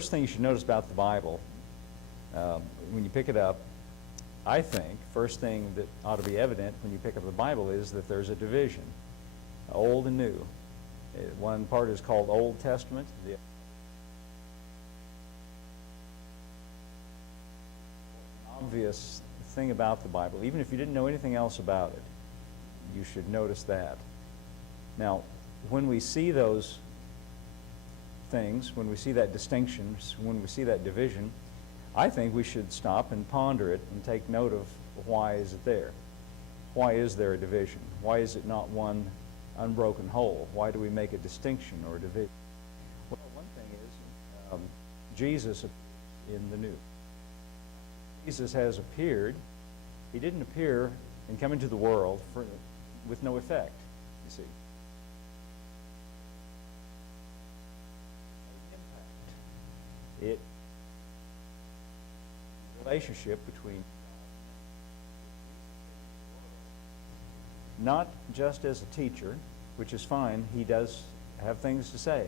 first thing you should notice about the Bible, when you pick it up, I think, first thing that ought to be evident when you pick up the Bible is that there's a division, old and new. One part is called Old Testament. The obvious thing about the Bible, even if you didn't know anything else about it, you should notice that. Now, when we see those things, when we see that distinction, when we see that division, I think we should stop and ponder it and take note of why is it there? Why is there a division? Why is it not one unbroken whole? Why do we make a distinction or a division? Well, one thing is Jesus in the new. Jesus has appeared. He didn't appear and come into the world with no effect, you see. It relationship between not just as a teacher, which is fine. He does have things to say,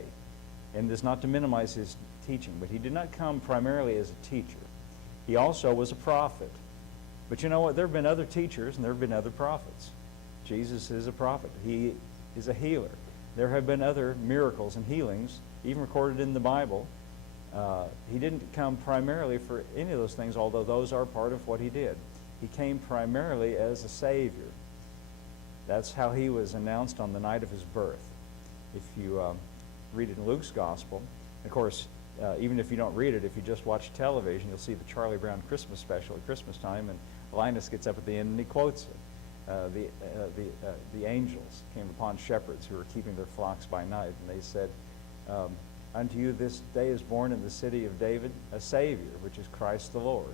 and this is not to minimize his teaching, but he did not come primarily as a teacher. He also was a prophet. But you know what? There have been other teachers and there have been other prophets. Jesus is a prophet. He is a healer. There have been other miracles and healings, even recorded in the Bible. He didn't come primarily for any of those things, although those are part of what he did. He came primarily as a Savior. That's how he was announced on the night of his birth. If you read it in Luke's Gospel, of course, even if you don't read it, if you just watch television, you'll see the Charlie Brown Christmas special at Christmas time, and Linus gets up at the end and he quotes it. The angels came upon shepherds who were keeping their flocks by night, and they said, unto you this day is born in the city of David a Savior, which is Christ the Lord.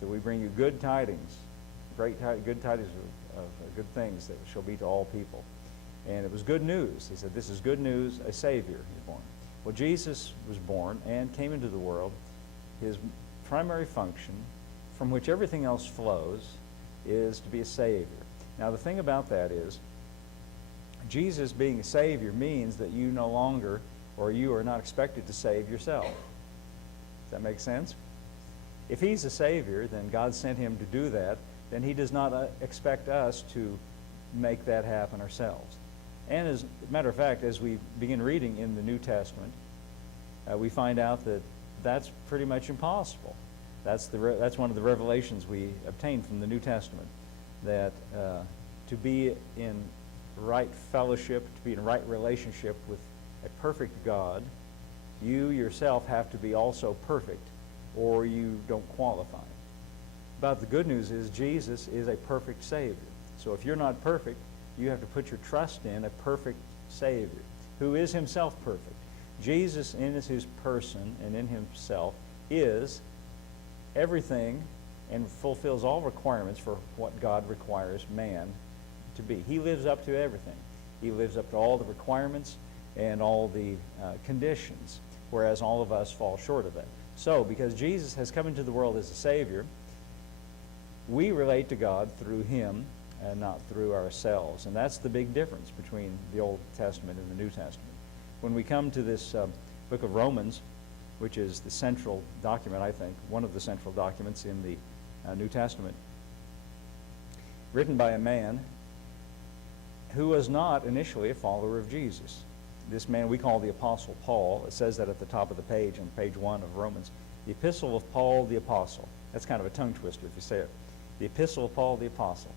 So we bring you good tidings, good tidings of good things that shall be to all people. And it was good news. He said, this is good news, a Savior is born. Well, Jesus was born and came into the world. His primary function, from which everything else flows, is to be a Savior. Now, the thing about that is, Jesus being a Savior means that you no longer, or you are not expected to save yourself. Does that make sense? If he's a Savior, then God sent him to do that, then he does not expect us to make that happen ourselves. And as a matter of fact, as we begin reading in the New Testament, we find out that that's pretty much impossible. That's one of the revelations we obtain from the New Testament, that to be in right fellowship, to be in right relationship with a perfect God, you yourself have to be also perfect, or you don't qualify. But the good news is Jesus is a perfect Savior. So if you're not perfect, you have to put your trust in a perfect Savior who is himself perfect. Jesus in his person and in himself is everything and fulfills all requirements for what God requires man to be. He lives up to everything. He lives up to all the requirements and all the conditions, whereas all of us fall short of that. So, because Jesus has come into the world as a Savior, we relate to God through him and not through ourselves. And that's the big difference between the Old Testament and the New Testament. When we come to this book of Romans, which is the central document, I think, one of the central documents in the New Testament, written by a man who was not initially a follower of Jesus. This man we call the Apostle Paul. It says that at the top of the page, on page 1 of Romans. The Epistle of Paul the Apostle. That's kind of a tongue twister if you say it. The Epistle of Paul the Apostle.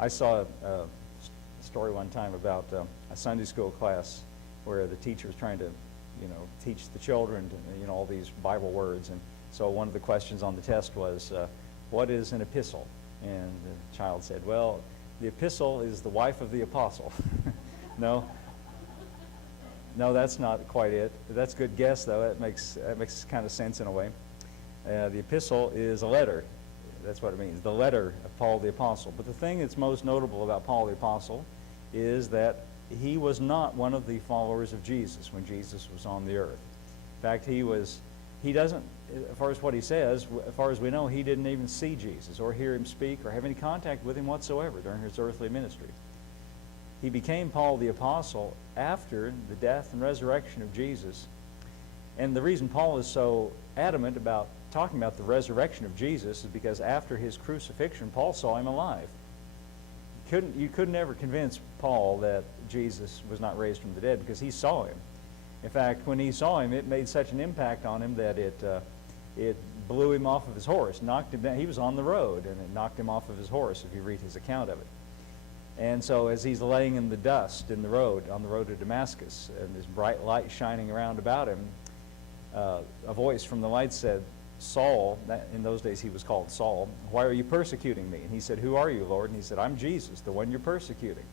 I saw a story one time about a Sunday school class where the teacher was trying to, teach the children, all these Bible words. And so one of the questions on the test was, what is an epistle? And the child said, well, the epistle is the wife of the apostle. No, that's not quite it. That's a good guess, though. That makes kind of sense in a way. The epistle is a letter. That's what it means, the letter of Paul the Apostle. But the thing that's most notable about Paul the Apostle is that he was not one of the followers of Jesus when Jesus was on the earth. In fact, he doesn't, as far as what he says, as far as we know, he didn't even see Jesus or hear him speak or have any contact with him whatsoever during his earthly ministry. He became Paul the Apostle after the death and resurrection of Jesus. And the reason Paul is so adamant about talking about the resurrection of Jesus is because after his crucifixion, Paul saw him alive. You could never convince Paul that Jesus was not raised from the dead because he saw him. In fact, when he saw him, it made such an impact on him that it blew him off of his horse, knocked him down. He was on the road, and it knocked him off of his horse, if you read his account of it. And so as he's laying in the dust in the road, on the road to Damascus, and this bright light shining around about him, a voice from the light said, Saul, in those days he was called Saul, why are you persecuting me? And he said, who are you, Lord? And he said, I'm Jesus, the one you're persecuting.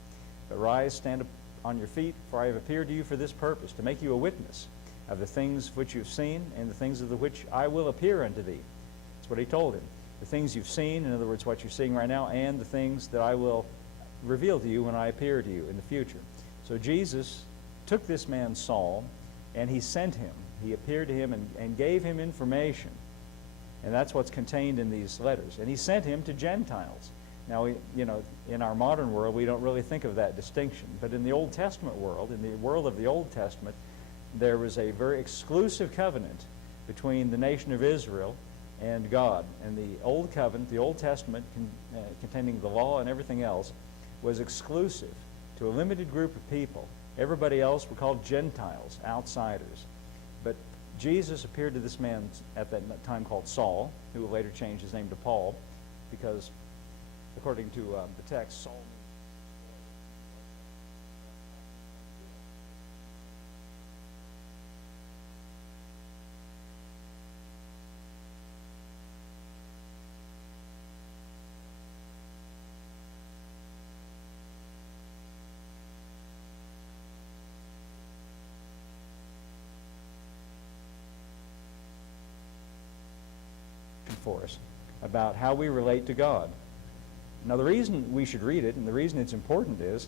But rise, stand up on your feet, for I have appeared to you for this purpose, to make you a witness of the things which you've seen and the things of the which I will appear unto thee. That's what he told him. The things you've seen, in other words, what you're seeing right now, and the things that I will reveal to you when I appear to you in the future. So Jesus took this man Saul, and he sent him. He appeared to him and gave him information. And that's what's contained in these letters. And he sent him to Gentiles. Now, in our modern world, we don't really think of that distinction. But in the Old Testament world, in the world of the Old Testament, there was a very exclusive covenant between the nation of Israel and God. And the Old Covenant, the Old Testament, containing the law and everything else, was exclusive to a limited group of people. Everybody else were called Gentiles, outsiders. But Jesus appeared to this man at that time called Saul, who will later change his name to Paul, because according to the text, Saul for us about how we relate to God. Now, the reason we should read it, and the reason it's important is,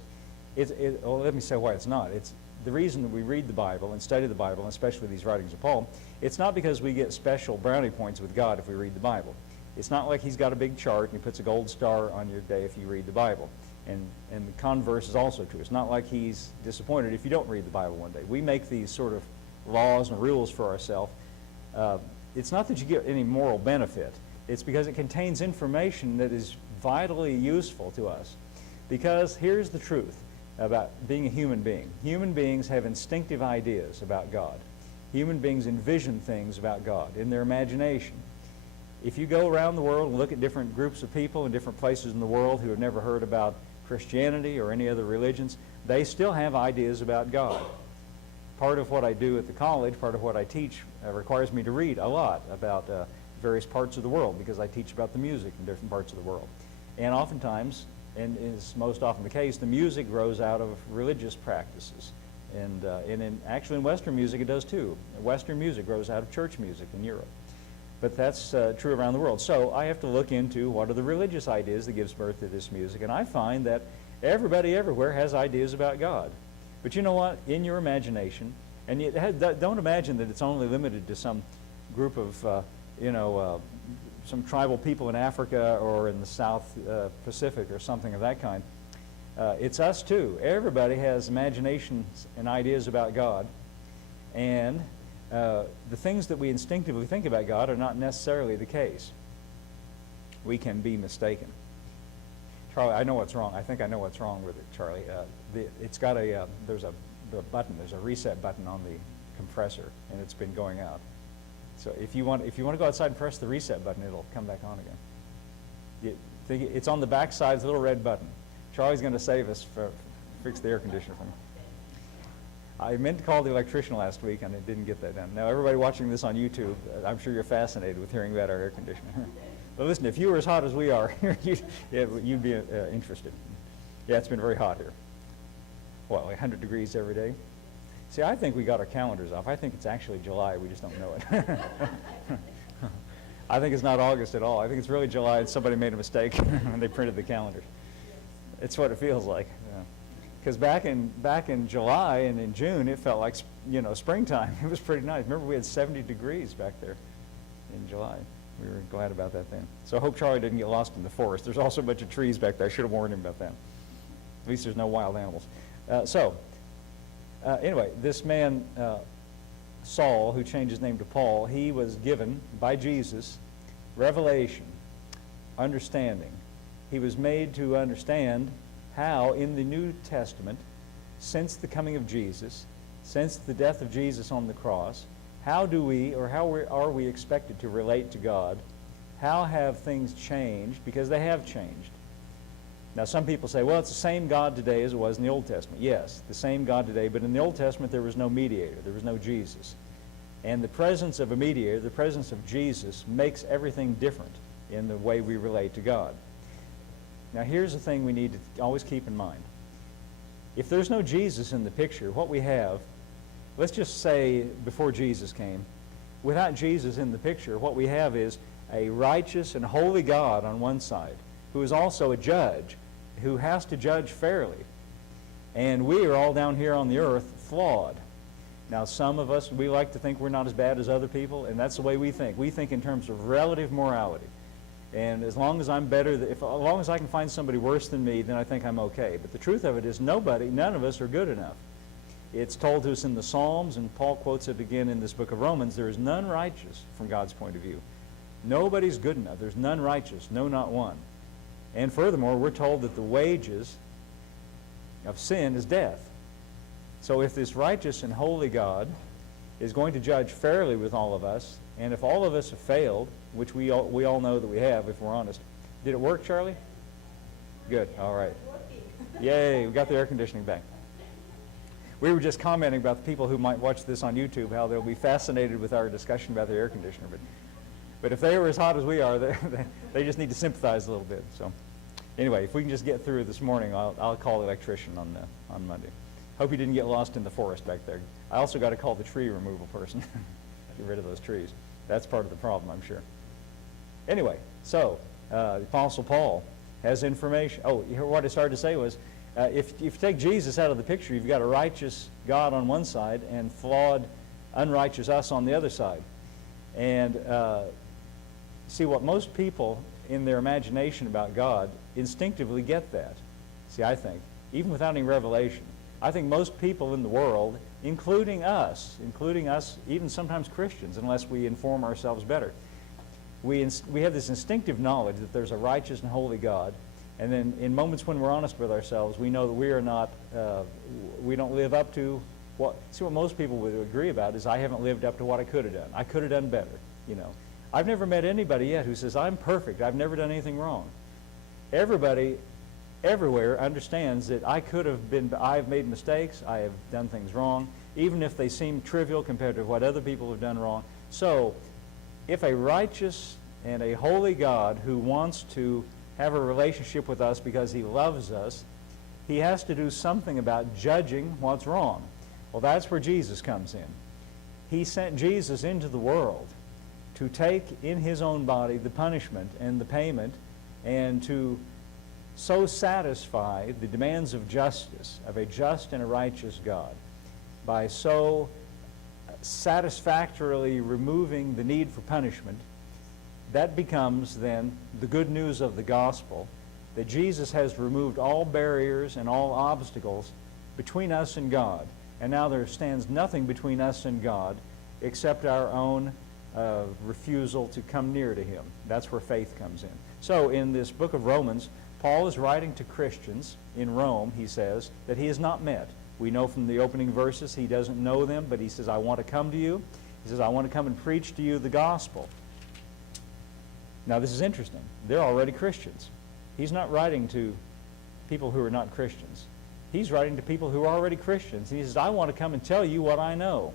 well, let me say why it's not. It's the reason that we read the Bible and study the Bible, and especially these writings of Paul. It's not because we get special brownie points with God if we read the Bible. It's not like he's got a big chart and he puts a gold star on your day if you read the Bible. And the converse is also true. It's not like he's disappointed if you don't read the Bible one day. We make these sort of laws and rules for ourselves. It's not that you get any moral benefit. It's because it contains information that is vitally useful to us. Because here's the truth about being a human being. Human beings have instinctive ideas about God. Human beings envision things about God in their imagination. If you go around the world and look at different groups of people in different places in the world who have never heard about Christianity or any other religions, they still have ideas about God. Part of what I do at the college, part of what I teach, requires me to read a lot about various parts of the world, because I teach about the music in different parts of the world. And oftentimes, and is most often the case, the music grows out of religious practices. And actually in Western music it does too. Western music grows out of church music in Europe. But that's true around the world. So I have to look into what are the religious ideas that gives birth to this music. And I find that everybody everywhere has ideas about God. But you know what? In your imagination, and don't imagine that it's only limited to some group of, some tribal people in Africa or in the South Pacific or something of that kind. It's us too. Everybody has imaginations and ideas about God. And the things that we instinctively think about God are not necessarily the case. We can be mistaken. Charlie, I know what's wrong. I think I know what's wrong with it, Charlie. It's got there's a reset button on the compressor, and it's been going out. So if you want to go outside and press the reset button, it'll come back on again. It's on the back side, the little red button. Charlie's going to save us for fix the air conditioner for me. I meant to call the electrician last week, and I didn't get that done. Now, everybody watching this on YouTube, I'm sure you're fascinated with hearing about our air conditioner. But listen, if you were as hot as we are, you'd be interested. Yeah, it's been very hot here. What, like 100 degrees every day? See, I think we got our calendars off. I think it's actually July. We just don't know it. I think it's not August at all. I think it's really July, and somebody made a mistake when they printed the calendars. It's what it feels like. Because back in July and in June, it felt like springtime. It was pretty nice. Remember, we had 70 degrees back there in July. We were glad about that then. So I hope Charlie didn't get lost in the forest. There's also a bunch of trees back there. I should have warned him about that. At least there's no wild animals. Anyway, this man Saul, who changed his name to Paul, he was given by Jesus revelation, understanding. He was made to understand how in the New Testament, since the coming of Jesus, since the death of Jesus on the cross, how do we, or how are we expected to relate to God? How have things changed? Because they have changed. Now, some people say, well, it's the same God today as it was in the Old Testament. Yes, the same God today, but in the Old Testament there was no mediator. There was no Jesus. And the presence of a mediator, the presence of Jesus, makes everything different in the way we relate to God. Now, here's the thing we need to always keep in mind. If there's no Jesus in the picture, what we have, let's just say before Jesus came, without Jesus in the picture, what we have is a righteous and holy God on one side, who is also a judge, who has to judge fairly. And we are all down here on the earth flawed. Now, some of us, we like to think we're not as bad as other people, and that's the way we think. We think in terms of relative morality. And as long as I'm better, as long as I can find somebody worse than me, then I think I'm okay. But the truth of it is none of us are good enough. It's told to us in the Psalms, and Paul quotes it again in this book of Romans, there is none righteous from God's point of view. Nobody's good enough. There's none righteous, no, not one. And furthermore, we're told that the wages of sin is death. So if this righteous and holy God is going to judge fairly with all of us, and if all of us have failed, which we all know that we have, if we're honest. Did it work, Charlie? Good. All right. Yay, we got the air conditioning back. We were just commenting about the people who might watch this on YouTube, how they'll be fascinated with our discussion about the air conditioner. But if they were as hot as we are, they just need to sympathize a little bit. So anyway, if we can just get through this morning, I'll call the electrician on Monday. Hope you didn't get lost in the forest back there. I also got to call the tree removal person. Get rid of those trees. That's part of the problem, I'm sure. Anyway, so the Apostle Paul has information. Oh, what I started to say was, if you take Jesus out of the picture, you've got a righteous God on one side and flawed, unrighteous us on the other side. And see, what most people in their imagination about God instinctively get that. See, I think, even without any revelation, I think most people in the world, including us, even sometimes Christians, unless we inform ourselves better, we have this instinctive knowledge that there's a righteous and holy God, and then in moments when we're honest with ourselves, we know that we are not, we don't live up to what most people would agree about is I haven't lived up to what I could have done. I could have done better, you know. I've never met anybody yet who says, I'm perfect, I've never done anything wrong. Everybody everywhere understands that I've made mistakes, I have done things wrong, even if they seem trivial compared to what other people have done wrong. So, if a righteous and a holy God who wants to have a relationship with us because he loves us, he has to do something about judging what's wrong. Well, that's where Jesus comes in. He sent Jesus into the world to take in his own body the punishment and the payment and to so satisfy the demands of justice, of a just and a righteous God, by so satisfactorily removing the need for punishment. That becomes then the good news of the gospel, that Jesus has removed all barriers and all obstacles between us and God. And now there stands nothing between us and God except our own refusal to come near to him. That's where faith comes in. So in this book of Romans, Paul is writing to Christians in Rome, he says, that he has not met. We know from the opening verses he doesn't know them, but he says, I want to come to you. He says, I want to come and preach to you the gospel. Now this is interesting. They're already Christians. He's not writing to people who are not Christians. He's writing to people who are already Christians. He says, I want to come and tell you what I know.